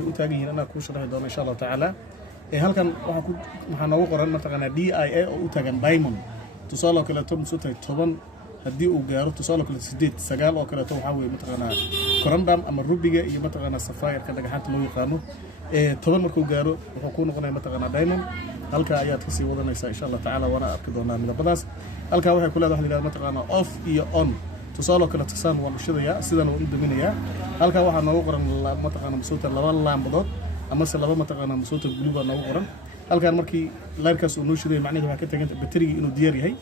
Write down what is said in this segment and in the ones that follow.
waxay u taagan yihiin anaa kuu sharaxi doono insha Allah tacaala halkan waxaa noogu qoran mataqaanaa DIA oo u taagan diamond tusaale kale to musu tahay 10 haddii uu gaaro tusaale kale 8 9 oo kale to waxa weeye mataqaanaa corundum ama rubiga iyo mataqaanaa sapphire-ka dhagaxaanta loo yaqaano 10 markuu gaaro wuxuu ku noqonayaa mataqaanaa diamond halka ayaad ka sii wadanaysaa insha Allah tacaala wana arki doonaa midabadaas halka waxay ku leedahay mataqaanaa off iyo on tusaale kale tasaan waan u shidayaa sidan waan u daminayaa halka waxaa noogu qoran mataqaanaa musuuta laba laambadood ama se laba mataqaanaa musuuta blue baa noogu qoran halkan markii layrkaas uu noo shiday macnaheedu waxa ka tagay bateriga inuu diyaar yahay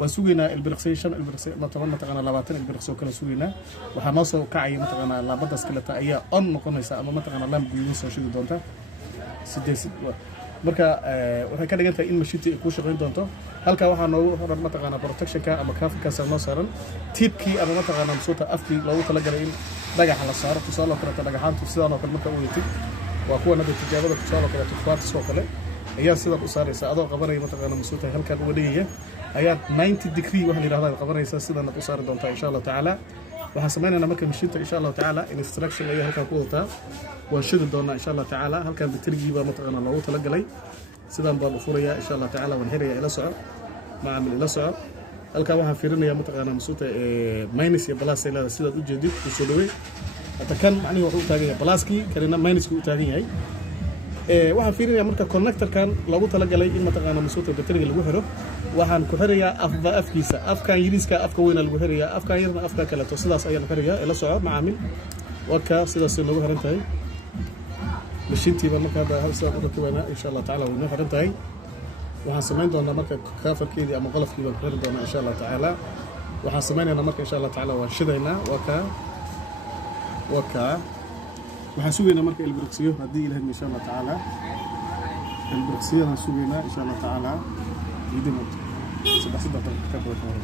waan sugeynaa ilbiriqsi 5 ilbiriqsi mataqaanaa 20 ilbiriqsi oo kala sugeynaa waxaa noo soo kacay mataqaanaa laambadaas kale ayaa on noqonaysa ama mataqaanaa laamb guduudan soo shidi doonta marka waxay ka dhigan tahay in mashiinta ay ku shaqeyn doonto halka waxaa noogu horan mataqaanaa protectionka ama kaafinkaas noo saaran tibkii ama mataqaanaa musuuta afkii loogu talagalay in dhagaxa la saaro tusaale kale dhagaxaantu sidaan oo kale marka uu yitid waa kuwa nabad tijaabada tusaale kale tufaartis oo kale ayaa sidan u saaraysa adoo qabanaya mataqaanaa musuuta halkan uga dhigaya ayaa 90 degree waxa la yiraahdaa qabanaysa sidan u saari doontaa insha Allah tacaala waxaan sameeynaa marka mashiinta insha Allah tacaala instruction ay halkan ku wadataa waan shidi doonaa insha Allah tacaala halkan baterigii baa mataqaanaa loogu talagalay sidan baan u furayaa insha Allah tacaala waan xirayaa ila soco macaamil ila soco halka waxaan fiirinayaa mataqaanaa musuuta minus iyo plus ay leedahay sidaad u jeedid u soo dhawey hada kan macnaheedu wuxuu u taagan yahay pluskii kalena minuskii u taagan yahay waxaan fiirinayaa marka connectorkan loogu talagalay in mataqaanaa musuuta bateriga lagu xiro waxaan ku xirayaa afkiisa afkan yiriska afka weyn lagu xirayaa afkan yarna afka kale to sidaas ayaan xirayaa ila soco macaamil waka sidaas lagu xiran tahay mashiintiiba marka hal sida u rakibana insha Allah tacaala way noo xiran tahay waxaan sameyn doonaa marka kaafarkeedii ama qolofkii baan xiran doonaa insha Allah tacaala waxaan sameynaynaa marka insha Allah tacaala waan shidaynaa waka waxaan sugeynaa marka ilbiriqsiyo haddii ilaahay insha Allah tacaala ilbiriqsiyada sugeynaa insha Allah tacaala idin saddex daqiiqo ka badan